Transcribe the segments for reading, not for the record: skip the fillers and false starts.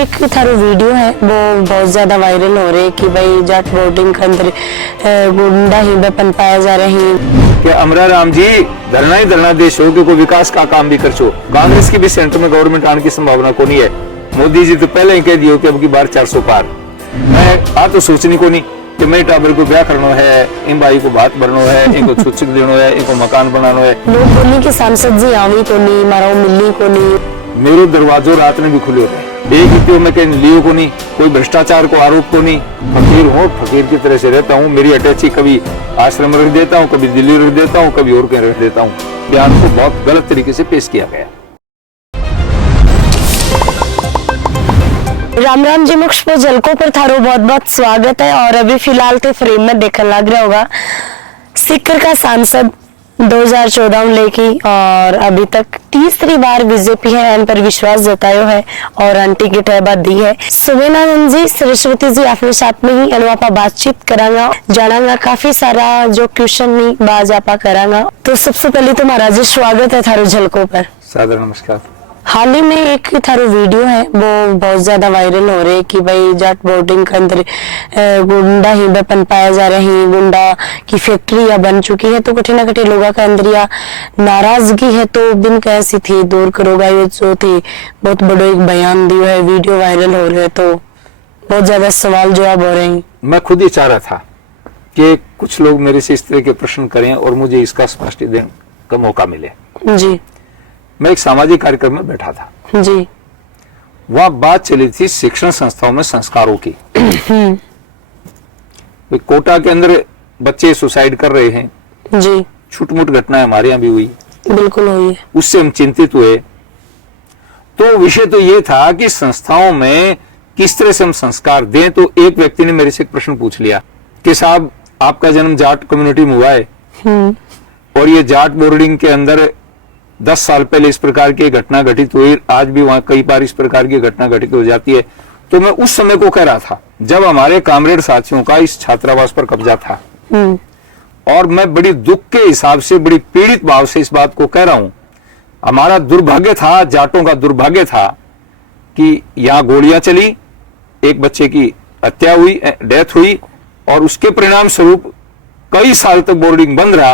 एक थारो वीडियो है वो बहुत ज्यादा वायरल हो रहे कि भाई जाट बोर्डिंग के अंदर गुंडा ही बपन पाया जा रहे हैं। कि अमरा राम जी धरना ही धरना देश हो कि कोई विकास का काम भी कर छो। कांग्रेस की भी सेंटर में गवर्नमेंट आने की संभावना को नहीं है। मोदी जी तो पहले ही कह दियो कि अब की बार 400 पार। मैं आ तो सोचनी को नहीं कि मेरे टाबर को ब्याह करना है, इन भाई को भात भरना है, इनको छुच्छिक देना है, इनको मकान बनाना है। लोग बोलने की सांसद जी आवी को नहीं, मारा मिलनी को नहीं। मेरे दरवाजों रात में भी खुले होते हैं। बेगितियों में कहीं लियो को नहीं, कोई भ्रष्टाचार को आरोप को नहीं। फकीर हूँ, फकीर की तरह से रहता हूँ। मेरी अटैची कभी आश्रम रख देता हूँ, कभी दिल्ली रख देता हूँ, कभी और कहीं रख देता हूँ। बयान को बहुत गलत तरीके से पेश किया गया। राम राम जी, मुक्ष पे जलको पर थारो बहुत बहुत स्वागत है। और अभी फिलहाल तो फ्रेम में देखने लग रहा होगा सीकर का सांसद 2014 लेकी और अभी तक तीसरी बार बीजेपी है इन पर विश्वास जतायो है और टिकट है बात दी है। सुमेनानंद जी, सरस्वती जी अपने साथ में ही अनुपा बातचीत करांगा, जानांगा काफी सारा जो क्वेश्चन नहीं बाज आपा करांगा। तो सबसे पहले तो महाराज स्वागत है थारो झलको पर। सादर नमस्कार। हाल ही में एक थारो वीडियो है वो बहुत ज्यादा वायरल हो रहे कि भाई जाट बोर्डिंग के अंदर गुंडा ही बपन पाया जा रहे हैं, गुंडा की फैक्ट्री बन चुकी है। तो कठिन कठिन लोगों का अंदर या नाराजगी है तो बिन कैसी थी दूर करोगा ये जो थी बहुत बड़ो एक बयान दियो है, वीडियो वायरल हो रहे तो बहुत ज्यादा सवाल जवाब हो रहे हैं। मैं खुद ही चाह रहा था कि कुछ लोग मेरे से इस तरह के प्रश्न करें और मुझे इसका स्पष्टीकरण का मौका मिले। जी, मैं एक सामाजिक कार्यक्रम में बैठा था जी, वहां बात चली थी शिक्षण संस्थाओं में संस्कारों की। कोटा के अंदर बच्चे सुसाइड कर रहे हैं जी, छुटमुट घटनाएं हमारे यहाँ भी हुई, बिल्कुल हुई है। उससे हम चिंतित हुए। तो विषय तो ये था कि संस्थाओं में किस तरह से हम संस्कार दें। तो एक व्यक्ति ने मेरे से एक प्रश्न पूछ लिया कि साहब आपका जन्म जाट कम्युनिटी में हुआ है और ये जाट बोर्डिंग के अंदर 10 साल पहले इस प्रकार की घटना घटित हुई, आज भी वहां कई बार इस प्रकार की घटना घटित हो जाती है। तो मैं उस समय को कह रहा था जब हमारे कामरेड साथियों का इस छात्रावास पर कब्जा था और मैं बड़ी दुख के हिसाब से, बड़ी पीड़ित भाव से इस बात को कह रहा हूं। हमारा दुर्भाग्य था, जाटों का दुर्भाग्य था कि यहां गोलियां चली, एक बच्चे की हत्या हुई, डेथ हुई और उसके परिणाम स्वरूप कई साल तक बोर्डिंग बंद रहा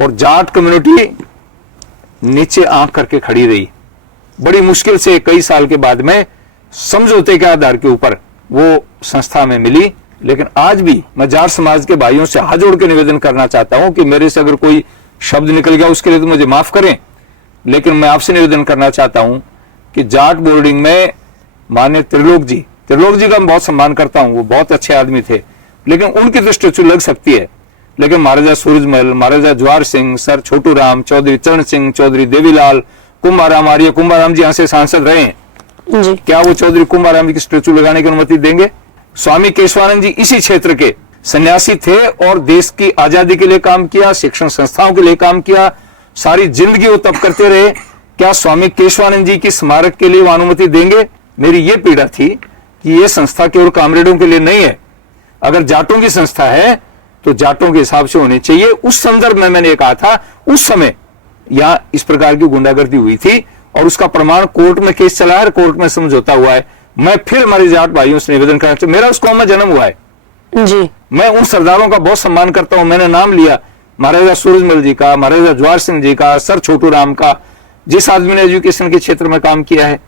और जाट कम्युनिटी नीचे आंख करके खड़ी रही। बड़ी मुश्किल से कई साल के बाद में समझौते के आधार के ऊपर वो संस्था में मिली। लेकिन आज भी मैं जाट समाज के भाइयों से हाथ जोड़ के निवेदन करना चाहता हूं कि मेरे से अगर कोई शब्द निकल गया उसके लिए तो मुझे माफ करें। लेकिन मैं आपसे निवेदन करना चाहता हूं कि जाट बोर्डिंग में माननीय त्रिलोक जी का मैं बहुत सम्मान करता हूं, वो बहुत अच्छे आदमी थे, लेकिन उनकी दृष्टि तो लग सकती है। लेकिन महाराजा सूरजमल, महाराजा जवाहर सिंह, सर छोटू राम, चौधरी चरण सिंह, चौधरी देवीलाल, कुंभाराम आर्य, कुंभाराम जी यहाँ से सांसद रहे हैं जी। क्या वो चौधरी कुंभाराम जी की स्टेचू लगाने की अनुमति देंगे? स्वामी केशवानंद जी इसी क्षेत्र के सन्यासी थे और देश की आजादी के लिए काम किया, शिक्षण संस्थाओं के लिए काम किया, सारी जिंदगी वो तब करते रहे। क्या स्वामी केशवानंद जी की स्मारक के लिए वो अनुमति देंगे? मेरी ये पीड़ा थी कि ये संस्था केवल कामरेडों के लिए नहीं है। अगर जाटों की संस्था है तो जाटों के हिसाब से होने चाहिए। उस संदर्भ में मैंने कहा था उस समय यहां इस प्रकार की गुंडागर्दी हुई थी और उसका प्रमाण कोर्ट में केस चला है, कोर्ट में समझौता हुआ है। मैं फिर हमारे जाट भाइयों से निवेदन करना चाहता हूं, मेरा उस कौम में जन्म हुआ है जी। मैं उन सरदारों का बहुत सम्मान करता हूं। मैंने नाम लिया महाराजा सूरजमल जी का, महाराजा जवाहर सिंह जी का, सर छोटू राम का, जिस आदमी ने एजुकेशन के क्षेत्र में काम किया है।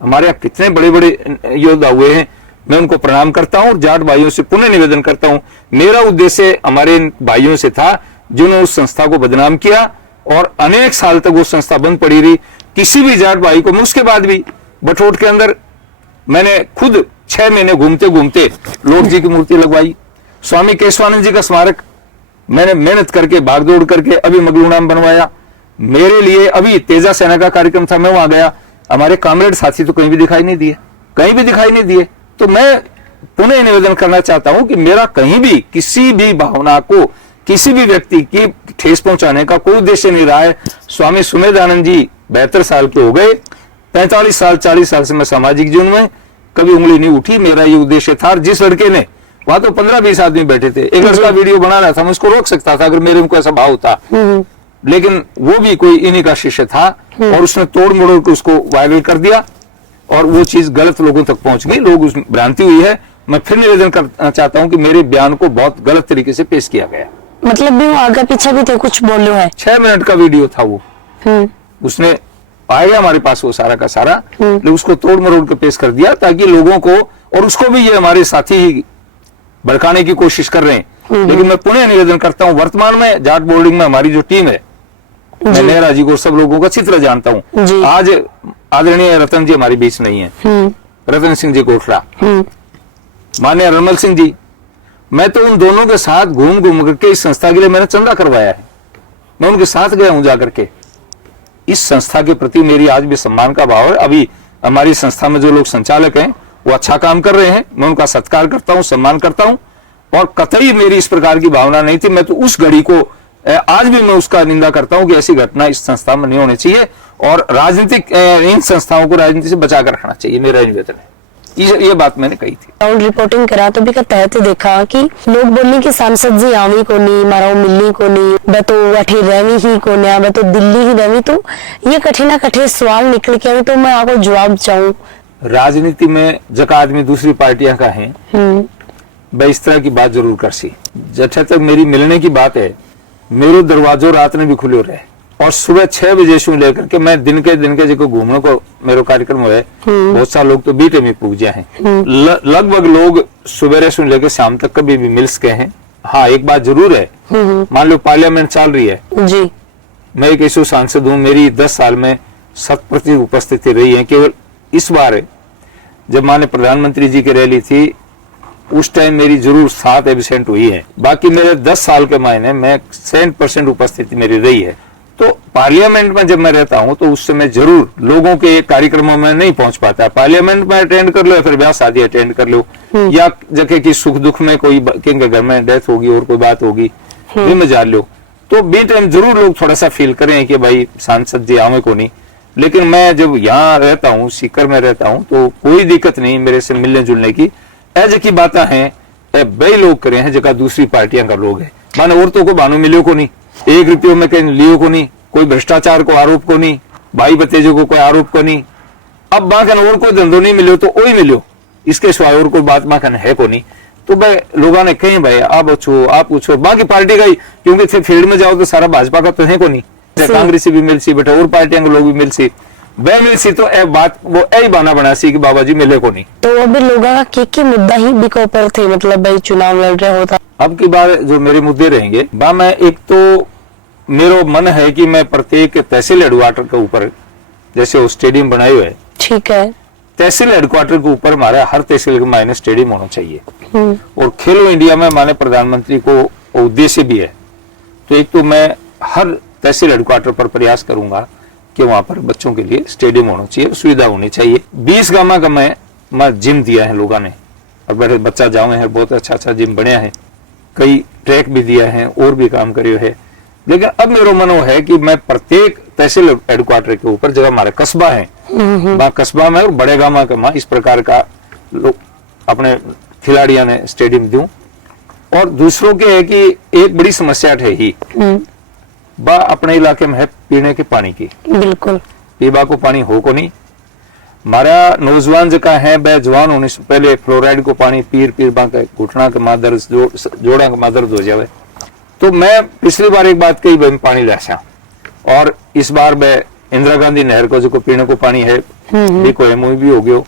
हमारे यहाँ कितने बड़े बड़े योद्धा हुए हैं, मैं उनको प्रणाम करता हूं और जाट भाइयों से पुनः निवेदन करता हूं। मेरा उद्देश्य हमारे भाइयों से था जिन्होंने उस संस्था को बदनाम किया और अनेक साल तक वो संस्था बंद पड़ी रही। किसी भी जाट भाई को मैं उसके बाद भी बठोट के अंदर मैंने खुद 6 महीने घूमते घूमते लोक जी की मूर्ति लगवाई। स्वामी केशवानंद जी का स्मारक मैंने मेहनत करके भागदौड़ करके अभी मगलूनाम बनवाया। मेरे लिए अभी तेजा सेना का कार्यक्रम था, मैं वहां गया, हमारे कामरेड साथी तो कहीं भी दिखाई नहीं दिए, कहीं भी दिखाई नहीं दिए। तो मैं पुनः निवेदन करना चाहता हूं कि मेरा कहीं भी किसी भी भावना को, किसी भी व्यक्ति की ठेस पहुंचाने का कोई उद्देश्य नहीं रहा है। स्वामी सुमेधानंद जी 72 साल के हो गए, 45 साल 40 साल से मैं सामाजिक जीवन में कभी उंगली नहीं उठी। मेरा ये उद्देश्य था। जिस लड़के ने, वहां तो 15-20 आदमी बैठे थे, एक लड़का वीडियो बना रहा था, मैं उसको रोक सकता था अगर मेरे को ऐसा भाव था, लेकिन वो भी कोई इन्हीं का शिष्य था और उसने तोड़ मोड़ के उसको वायरल कर दिया और वो चीज गलत लोगों तक पहुंच गई, लोग उस भ्रांति हुई है। मैं फिर निवेदन करना चाहता हूं कि मेरे बयान को बहुत गलत तरीके से पेश किया गया। मतलब भी वो आगे पीछे भी थे, कुछ बोलो है। 6 मिनट का वीडियो था वो, उसने आया हमारे पास वो सारा का सारा, लेकिन उसको तोड़ मरोड़ के पेश कर दिया ताकि लोगों को, और उसको भी ये हमारे साथी ही भड़काने की कोशिश कर रहे हैं। लेकिन मैं पुनः निवेदन करता हूं, वर्तमान में जाट बोर्डिंग में हमारी जो टीम है, मैं नेहरा जी को सब लोगों का चित्र जानता हूं। आज आदरणीय रतन जी हमारे बीच नहीं है, रतन सिंह जी कोटरा, माननीय रमल सिंह जी, मैं तो उन दोनों के साथ घूम घूम करके इस संस्था के लिए मैंने चंदा करवाया है, मैं उनके साथ गया हूं जाकर के। इस संस्था के प्रति मेरी आज भी सम्मान का भाव है। अभी हमारी संस्था में जो लोग संचालक हैं वो अच्छा काम कर रहे हैं, मैं उनका सत्कार करता हूं, सम्मान करता हूं, और कतई मेरी इस प्रकार की भावना नहीं थी। मैं तो उस घड़ी को आज भी मैं उसका निंदा करता हूं कि ऐसी घटना इस संस्था में नहीं होनी चाहिए, और राजनीतिक इन संस्थाओं को राजनीति से बचा कर रखना चाहिए, मेरा निवेदन है। ये बात मैंने कही थी। ग्राउंड रिपोर्टिंग करा तो भी का तहत देखा कि लोग बोलने की सांसद जी आवी को नहीं, मारा मिलनी को नहीं, मैं तो अठी रवी ही को नहीं, मैं तो दिल्ली ही रवी, तो ये कठिना कठिन सवाल निकल के आवे, तो मैं आपको जवाब चाहूँ। राजनीति में जका आदमी दूसरी पार्टियां का है, मैं इस तरह की बात जरूर कर सी। जब तक मेरी मिलने की बात है, मेरे दरवाजों रात में भी खुले रहे, और सुबह 6 बजे से लेकर के मैं दिन के जो घूमने को मेरा कार्यक्रम है, बहुत सारे लोग तो बीटे में पूछ हैं, लगभग लोग सुबह से लेकर शाम तक कभी भी मिल सके हैं। हाँ, एक बात जरूर है, मान लो पार्लियामेंट चल रही है जी, मैं एक ऐसा सांसद हूँ, मेरी 10 साल में 100% उपस्थिति रही है। केवल इस बार जब माननीय प्रधानमंत्री जी की रैली थी, उस टाइम मेरी जरूर 7 एब्सेंट हुई है, बाकी मेरे 10 साल के महीने में 100% उपस्थिति मेरी रही है। तो पार्लियामेंट में जब मैं रहता हूं तो उस समय जरूर लोगों के कार्यक्रमों में नहीं पहुंच पाता। पार्लियामेंट में अटेंड कर लो या फिर ब्याह शादी अटेंड कर लो, या जगह की सुख दुख में कोई के घर में डेथ होगी और कोई बात होगी ये में जा लो, तो बी टाइम जरूर लोग थोड़ा सा फील करें कि भाई सांसद जी आवे को नहीं। लेकिन मैं जब यहाँ रहता हूँ, सीकर में रहता हूँ, तो कोई दिक्कत नहीं मेरे से मिलने जुलने की। ऐसे की बातें हैं बई लोग करे हैं जगह दूसरी पार्टियां का लोग है, माने औरतों को बानो मिलो को नहीं, 1 रुपये में कहीं लियो को नहीं, कोई भ्रष्टाचार को आरोप को नहीं, भाई भतीजों को कोई आरोप को नहीं। अब बाकन और कोई धंधो नहीं मिलो तो वही मिलो, इसके सिवाय और कोई बात माकन है को नहीं। तो भाई लोगों ने कहीं भाई आप पूछो बाकी पार्टी का ही, क्योंकि फील्ड में जाओ तो सारा भाजपा का तो है को नहीं, कांग्रेस भी मिल सी बेटा और पार्टियां के लोग भी मिल सी, वह मिल सी, तो बात वो यही बहाना बना सी कि बाबा जी मिले को नहीं। तो अभी लोगों का के मुद्दा ही बिको पर थे, मतलब भाई चुनाव लड़ रहे होता। अब की बार जो मेरे मुद्दे रहेंगे बा, मैं एक तो मेरा मन है कि मैं प्रत्येक तहसील हेडक्वार्टर के ऊपर, जैसे वो स्टेडियम बनाए हुए, ठीक है, तहसील हेडक्वार्टर के ऊपर हमारा हर तहसील के मायने स्टेडियम होना चाहिए। और खेलो इंडिया में माननीय प्रधानमंत्री को उद्देश्य भी है, तो एक तो मैं हर तहसील हेडक्वार्टर पर प्रयास करूंगा कि वहां पर बच्चों के लिए स्टेडियम होना चाहिए, सुविधा होनी चाहिए। 20 गामा का मैं जिम दिया है लोगों ने, और मेरे बच्चा जाओ है, बहुत अच्छा जिम बनया है, कई ट्रैक भी दिया है और भी काम करे है। लेकिन अब मेरा मन है कि मैं प्रत्येक तहसील हेडक्वार्टर के ऊपर जगह हमारा कस्बा है, कस्बा में और बड़े गामा का इस प्रकार का लोग अपने खिलाड़ियों ने स्टेडियम दूं। और दूसरों के है कि एक बड़ी समस्या है ही बा अपने इलाके में है पीने के पानी की, बिल्कुल पीबा को पानी हो को नहीं। हमारा नौजवान जका है वह जवान होने से पहले फ्लोराइड को पानी पीर बा के घुटना के मादर जोड़ा के मादर हो जावे। तो मैं पिछली बार एक बात कही भाई पानी लाशा, और इस बार मैं इंदिरा गांधी नहर को जो पीने को पानी है बिको एमओ भी हो गयो,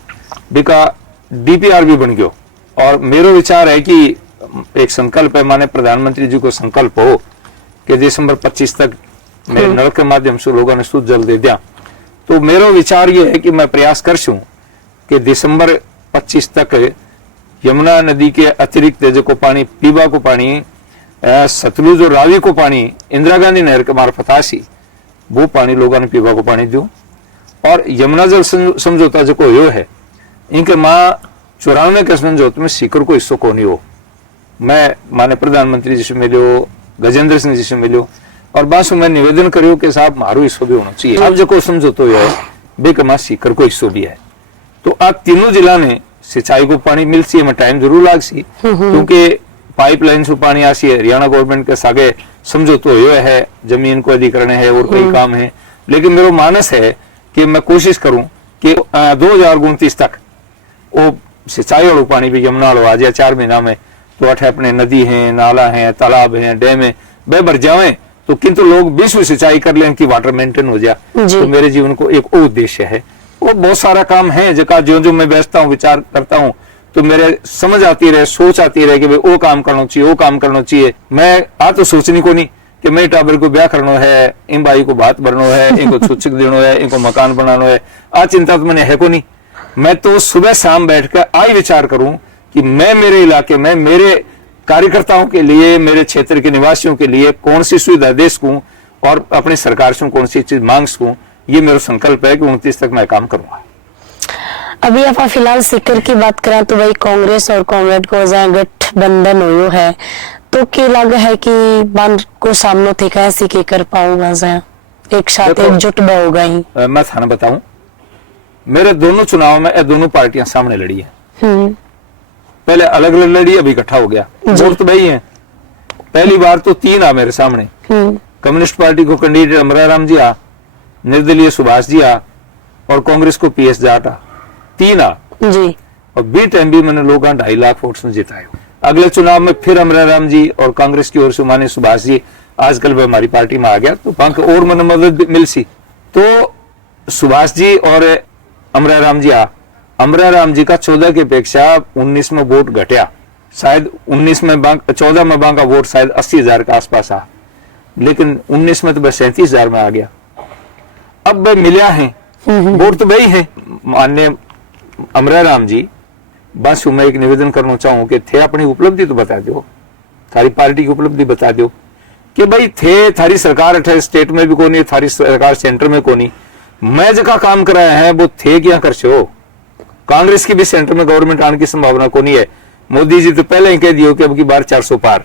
बिका डीपीआर भी बन गयो। और मेरा विचार है कि एक संकल्प है, माने प्रधानमंत्री जी को संकल्प हो कि दिसंबर 25 तक मैं नल के माध्यम से लोगों ने शुद्ध जल दे दिया। तो मेरा विचार ये है कि मैं प्रयास करसूं कि दिसंबर 25 तक यमुना नदी के अतिरिक्त जो को पानी पीबा को पानी, सतलुज और रावी को पानी इंदिरा गांधी नहर के मार्फत आसी, वो पानी लोगों ने पीबा को पानी दो। और यमुना जल समझौता जो को है इनके माँ 94 के समझौते में सीकर को हिस्सों को नहीं हो। मैं माने प्रधानमंत्री जी से मिलो, गजेंद्र सिंह जी से मिलो, और बासु मैं निवेदन करियो कि साहब मारो हिस्सों भी होना चाहिए। अब जो को समझौतो है बेकमा सीकर को हिस्सों भी है। तो आप तीनों जिला ने सिंचाई को पानी मिल सी, हमें टाइम जरूर लाग सी, क्योंकि पाइपलाइन से पानी आसी है। हरियाणा गवर्नमेंट के सागे समझौतो है, जमीन को अधिग्रहण है और कई काम है। लेकिन मेरा मानस है कि मैं कोशिश करूं कि 2029 तक वो सिंचाई वालों पानी भी यमुना वालों आ जाए 4 महीना में, तो अठे अपने नदी हैं, नाला हैं, तालाब हैं, डैम है, बह भर जावे, तो किंतु लोग 20 सिंचाई कर लें कि वाटर मेंटेन हो जाए। तो मेरे जीवन को एक और उद्देश्य है। और बहुत सारा काम है जगह जो मैं बैठता हूँ, विचार करता हूँ, तो मेरे समझ आती रहे, सोच आती रहे कि भाई वो काम करना चाहिए, वो काम करना चाहिए। मैं आ तो सोचनी को नहीं कि मेरे टाबर को ब्याह करना है, इन भाई को बात भरना है, इनको सूचक देना है, इनको मकान बनाना है, आ चिंता तो मैंने है को नहीं। मैं तो सुबह शाम बैठकर आई विचार करूं कि मैं मेरे इलाके में मेरे कार्यकर्ताओं के लिए, मेरे क्षेत्र के निवासियों के लिए कौन सी सुविधा दे सकूं और अपनी सरकार से कौन सी चीज मांग सकूं। ये मेरा संकल्प है कि 29 तक मैं काम करूंगा। अभी आप फिलहाल सीकर की बात करें तो भाई कांग्रेस और कांग्रेस को गठबंधन हो है, तो क्या लग है कि बंद को सामने थे कैसे के कर पाऊंगा, एक साथ एकजुट होगा ही। मैं थाना बताऊं, मेरे दोनों चुनाव में ये दोनों पार्टियां सामने लड़ी है। पहले अलग अलग लड़ी, अभी इकट्ठा हो गया। वोट तो वही है। पहली बार तो 3 आ मेरे सामने। कम्युनिस्ट पार्टी को कैंडिडेट अमराराम जी आ, निर्दलीय सुभाष जी आ, और कांग्रेस को PS जाट आ, 3 आ जी। और बी टाइम भी मैंने लोग 2.5 लाख वोट से जिताए। अगले चुनाव में फिर अमराराम जी और कांग्रेस की ओर से माने सुभाष जी आजकल वह हमारी पार्टी में आ गया, तो पंख और मैंने मदद मिल सी। तो सुभाष जी और अमराराम जी आ, अमराराम जी का 14 की अपेक्षा 19 में वोट घटिया, शायद 19 में 14 में बांका वोट शायद 80,000 के आसपास आ, लेकिन 19 में तो बस 37,000 में आ गया। अब वह मिला है, वोट तो वही है। माननीय अमराराम जी, बस मैं एक निवेदन करना चाहूं कि थे अपनी उपलब्धि तो बता दो, थारी पार्टी की उपलब्धि बता दो कि भाई थे थारी सरकार अठे स्टेट में भी कोनी, थारी सरकार सेंटर में कोनी, मैं जगह काम कराया है वो थे क्या कर सो। कांग्रेस की भी सेंटर में गवर्नमेंट आने की संभावना कोनी है। मोदी जी तो पहले ही कह दियो कि अब की बार 400 पार,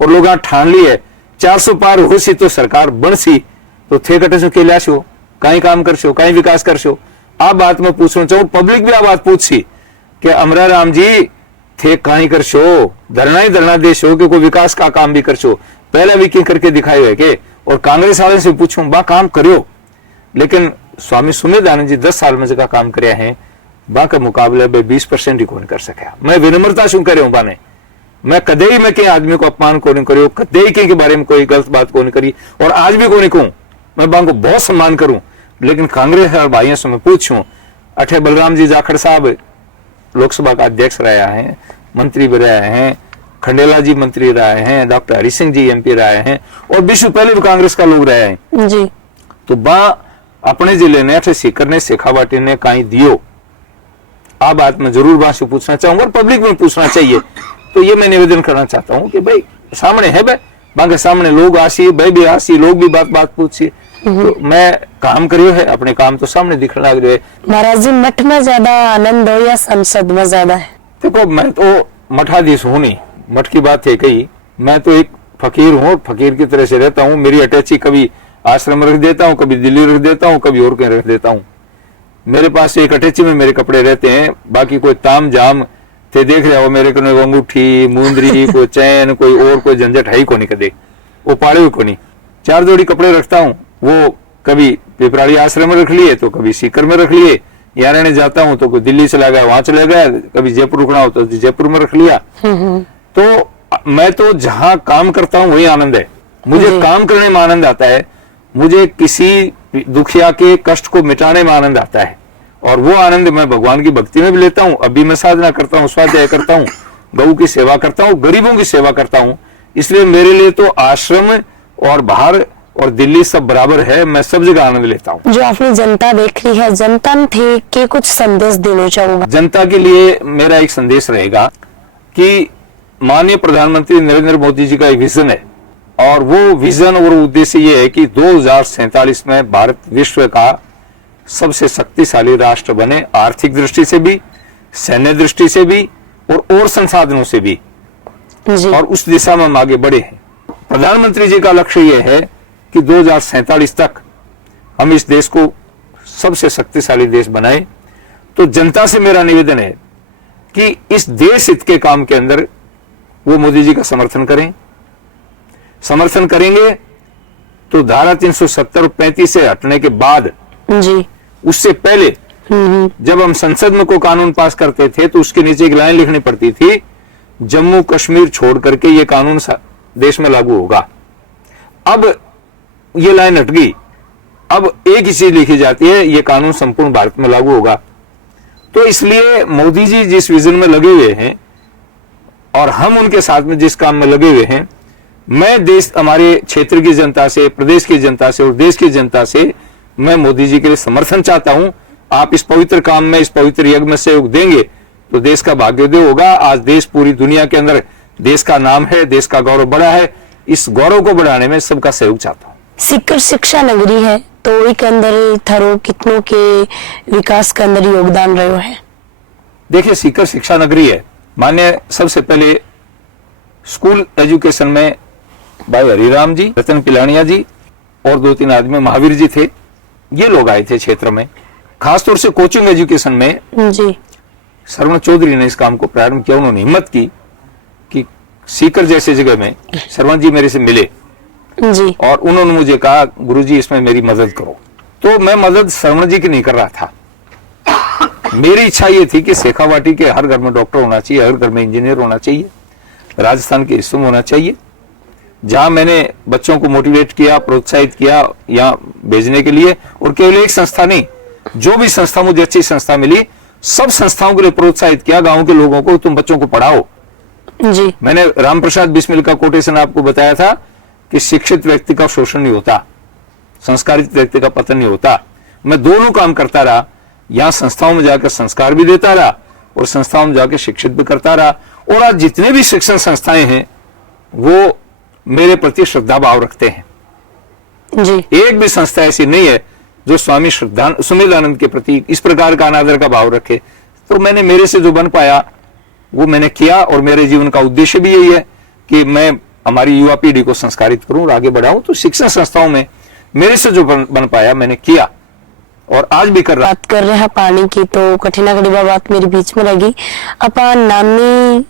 और लोग ठान लिए 400 पार हो सी तो सरकार बन सी, तो थे कटे सो केल्या सो, कहीं काम कर सो, कहीं विकास कर सो। आप बात में पूछना चाहूं, पब्लिक भी आ बात पूछ सी कि अमराराम जी थे कहीं कर सो, धरना ही धरना दे सो कि कोई विकास का काम भी कर सो, पहले भी क्यों करके दिखाए हुए के। और कांग्रेस वाले से पूछूं बा काम करियो, लेकिन स्वामी सुमेधानंद जी 10 साल में जगह काम करे हैं, बा का मुकाबले 20% ही कौन कर सका। मैं विनम्रता शू करे हूं बाने, मैं कदे ही मैं के आदमी को अपमान को नहीं करियो, कदे ही के बारे में कोई गलत बात को नहीं करी, और आज भी को नहीं कहूं। मैं बा को बहुत सम्मान करूं, लेकिन कांग्रेस और भाइयों से मैं पूछूं, अठे बलराम जी जाखड़ साहब लोकसभा का अध्यक्ष रहे हैं, मंत्री भी रहे हैं, खंडेला जी मंत्री रहे हैं, डॉक्टर हरि सिंह जी MP रहे हैं, और विश्व पहले भी कांग्रेस का लोग रहे हैं जी। तो बा अपने जिले ने अठे सीकर ने शेखावाटी ने कहीं दियो। आ बात में जरूर बात से पूछना चाहूंगा और पब्लिक में पूछना चाहिए। तो ये मैं निवेदन करना चाहता हूँ कि भाई सामने है, बाकी सामने लोग आसी, भाई भी आसी, लोग भी बात पूछी, तो मैं काम करियो है, अपने काम तो सामने दिखने लग रहे। महाराज जी, मठ में ज्यादा आनंद हो या संसद में ज्यादा है? देखो, मैं तो मठाधीश हूं नहीं, मठ की बात है कही, मैं तो एक फकीर हूँ, फकीर की तरह से रहता हूँ। मेरी अटैची कभी आश्रम रख देता हूँ, कभी दिल्ली रख देता हूँ, कभी और कहीं रख देता हूँ। मेरे पास एक अटैची में मेरे कपड़े रहते हैं, बाकी कोई ताम जाम थे देख रहे हो मेरे को अंगूठी, मुंदरी, कोई चैन, कोई और कोई झंझट है ही को नहीं, कदे वो पाड़े हुए को नहीं। 4 जोड़ी कपड़े रखता हूँ, वो कभी पिपराड़ी आश्रम में रख लिए, तो कभी सीकर में रख लिए, या रहने जाता हूँ तो कोई दिल्ली चला गया, वहां चले गया, कभी जयपुर रुकना हो तो जयपुर में रख लिया। तो मैं तो जहां काम करता हूँ वही आनंद है, मुझे काम करने में आनंद आता है, मुझे किसी दुखिया के कष्ट को मिटाने में आनंद आता है, और वो आनंद मैं भगवान की भक्ति में भी लेता हूँ। अभी मैं साधना करता हूँ, स्वाध्याय करता हूँ, गऊ की सेवा करता हूँ, गरीबों की सेवा करता हूँ। इसलिए मेरे लिए तो आश्रम और बाहर और दिल्ली सब बराबर है, मैं सब जगह आनंद लेता हूँ। जो आपने जनता देख रही है, जनता थे के कुछ संदेश देना चाहूंगा। जनता के लिए मेरा एक संदेश रहेगा कि माननीय प्रधानमंत्री नरेंद्र मोदी जी का एक विजन है, और वो विजन और उद्देश्य ये है कि 2047 में भारत विश्व का सबसे शक्तिशाली राष्ट्र बने, आर्थिक दृष्टि से भी, सैन्य दृष्टि से भी, और संसाधनों से भी जी। और उस दिशा में हम आगे बढ़े हैं। प्रधानमंत्री जी का लक्ष्य यह है कि 2047 तक हम इस देश को सबसे शक्तिशाली देश बनाए। तो जनता से मेरा निवेदन है कि इस देश हित के काम के अंदर वो मोदी जी का समर्थन करें। समर्थन करेंगे तो धारा 370 और 35 से हटने के बाद जी, उससे पहले जब हम संसद में कोई कानून पास करते थे तो उसके नीचे एक लाइन लिखनी पड़ती थी, जम्मू कश्मीर छोड़ करके ये कानून देश में लागू होगा। अब ये लाइन हट गई, अब एक ही चीज लिखी जाती है, ये कानून संपूर्ण भारत में लागू होगा। तो इसलिए मोदी जी जिस विजन में लगे हुए हैं और हम उनके साथ में जिस काम में लगे हुए हैं, मैं देश, हमारे क्षेत्र की जनता से, प्रदेश की जनता से और देश की जनता से मैं मोदी जी के लिए समर्थन चाहता हूं। आप इस पवित्र काम में, इस पवित्र यज्ञ में सहयोग देंगे तो देश का भाग्योदय होगा। आज देश पूरी दुनिया के अंदर, देश का नाम है, देश का गौरव बढ़ा है। इस गौरव को बढ़ाने में सबका सहयोग चाहता हूँ। सीकर शिक्षा नगरी है तो एक अंदर थारो कितनों के विकास के अंदर योगदान रहो है? देखिए, सीकर शिक्षा नगरी है। मान्य सबसे पहले स्कूल एजुकेशन में भाई हरिराम जी, रतन पिलानिया जी और 2-3 आदमी, महावीर जी थे, ये लोग आए थे क्षेत्र में। खासतौर से कोचिंग एजुकेशन में जी श्रवण चौधरी ने इस काम को प्रारंभ किया। उन्होंने हिम्मत की कि सीकर जैसे जगह में श्रवण जी मेरे से मिले जी और उन्होंने मुझे कहा, गुरुजी इसमें मेरी मदद करो। तो मैं मदद श्रवण जी की नहीं कर रहा था। मेरी इच्छा ये थी कि शेखावाटी के हर घर में डॉक्टर होना चाहिए, हर घर में इंजीनियर होना चाहिए, राजस्थान के हिस्सों में होना चाहिए। जहां मैंने बच्चों को मोटिवेट किया, प्रोत्साहित किया यहाँ भेजने के लिए, और केवल एक संस्था नहीं, जो भी संस्था मुझे अच्छी संस्था मिली, सब संस्थाओं के लिए प्रोत्साहित किया गांव के लोगों को, तुम बच्चों को पढ़ाओ। जी मैंने राम प्रसाद बिस्मिल का कोटेशन आपको बताया था कि शिक्षित व्यक्ति का शोषण नहीं होता, संस्कारित व्यक्ति का पतन नहीं होता। मैं दोनों काम करता रहा, यहाँ संस्थाओं में जाकर संस्कार भी देता रहा और संस्थाओं में जाकर शिक्षित भी करता रहा। और आज जितने भी शिक्षण संस्थाएं हैं वो मेरे प्रति श्रद्धा भाव रखते हैं। जी एक भी संस्था ऐसी नहीं है जो स्वामी सुमेधानंद के प्रति इस प्रकार का अनादर का भाव रखे। तो मैंने, मेरे से जो बन पाया वो मैंने किया, और मेरे जीवन का उद्देश्य भी यही है कि मैं हमारी युवा पीढ़ी को संस्कारित करूं और आगे बढ़ाऊं। तो शिक्षण संस्थाओं में मेरे से जो बन पाया मैंने किया और आज भी कर रहा। बात कर रहे हैं पानी की, तो कठिना कड़ीबा बात मेरे बीच में लगी। अपन नानी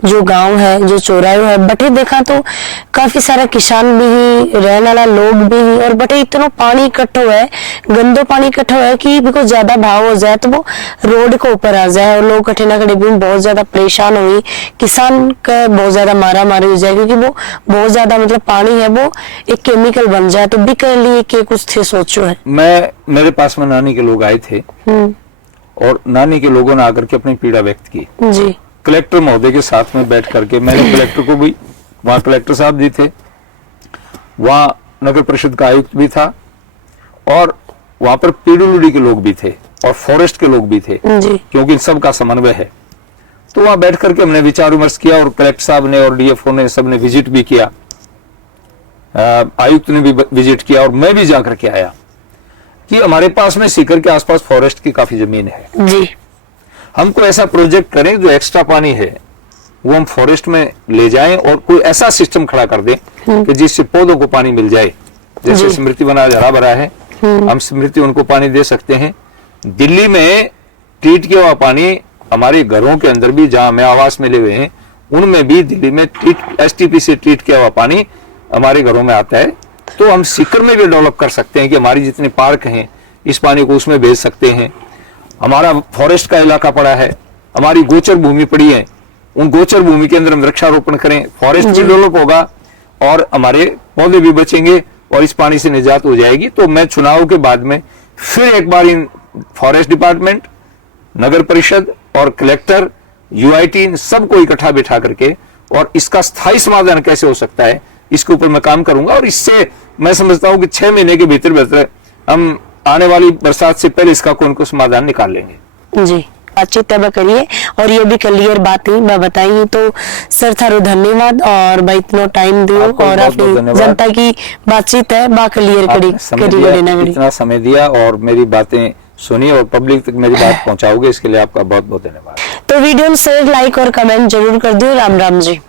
जो गांव है, जो चौरायो है, बटे देखा तो काफी सारा किसान भी ही, रहने वाला लोग भी ही, और बटे इतना पानी इकट्ठो है, गंदो पानी इकट्ठो है कि बिल्कुल ज्यादा भाव हो जाए तो वो रोड के ऊपर आ जाए और लोग कठिना कड़ीबी में बहुत ज्यादा परेशान हुई। किसान का बहुत ज्यादा मारा मारी हो जाए क्योंकि वो बहुत ज्यादा, मतलब पानी है वो एक केमिकल बन जाए। तो भी कर लिए कि कुछ थे सोचो है। मेरे पास में नानी के लोग आए थे और नानी के लोगों ने आकर के अपनी पीड़ा व्यक्त की। जी कलेक्टर महोदय के साथ में बैठ करके, मैंने कलेक्टर को भी, वहां कलेक्टर साहब भी थे, वहां नगर परिषद का आयुक्त भी था और वहां पर पीडब्ल्यूडी के लोग भी थे और फॉरेस्ट के लोग भी थे, क्योंकि इन सब का समन्वय है। तो वहां बैठ करके हमने विचार विमर्श किया और कलेक्टर साहब ने और डीएफओ ने, सबने विजिट भी किया, आयुक्त ने भी विजिट किया और मैं भी जाकर के आया कि हमारे पास में सीकर के आसपास फॉरेस्ट की काफी जमीन है जी। हमको ऐसा प्रोजेक्ट करें जो एक्स्ट्रा पानी है वो हम फॉरेस्ट में ले जाएं और कोई ऐसा सिस्टम खड़ा कर दें कि जिससे पौधों को पानी मिल जाए। जैसे स्मृति वन आज हरा भरा है, हम स्मृति उनको पानी दे सकते हैं। दिल्ली में ट्रीट किया हुआ पानी हमारे घरों के अंदर भी, जहां हमें आवास मिले हुए हैं उनमें भी दिल्ली में एसटीपी से ट्रीट किया हुआ पानी हमारे घरों में आता है। तो हम सीकर में भी डेवलप कर सकते हैं कि हमारी जितने पार्क हैं इस पानी को उसमें भेज सकते हैं। हमारा फॉरेस्ट का इलाका पड़ा है, हमारी गोचर भूमि पड़ी है, उन गोचर भूमि के अंदर हम वृक्षारोपण करें, फॉरेस्ट भी डेवलप होगा और हमारे पौधे भी बचेंगे और इस पानी से निजात हो जाएगी। तो मैं चुनाव के बाद में फिर एक बार इन फॉरेस्ट डिपार्टमेंट, नगर परिषद और कलेक्टर, यूआईटी, इन सबको इकट्ठा बिठा करके और इसका स्थायी समाधान कैसे हो सकता है इसके ऊपर मैं काम करूंगा। और इससे मैं समझता हूं कि 6 महीने के भीतर हम आने वाली बरसात से पहले इसका कोई ना समधान निकाल लेंगे। जी, बातचीत तब करिए और ये भी क्लियर बात ही मैं बताई। तो सर थारो धन्यवाद और भाई इतना टाइम दियो और अपनी जनता की बातचीत है बा क्लियर करी इतना समय दिया और मेरी बातें सुनी और पब्लिक तक मेरी बात पहुंचाओगे, इसके लिए आपका बहुत बहुत धन्यवाद। तो वीडियो में शेयर, लाइक और कमेंट जरूर कर दियो। राम राम जी।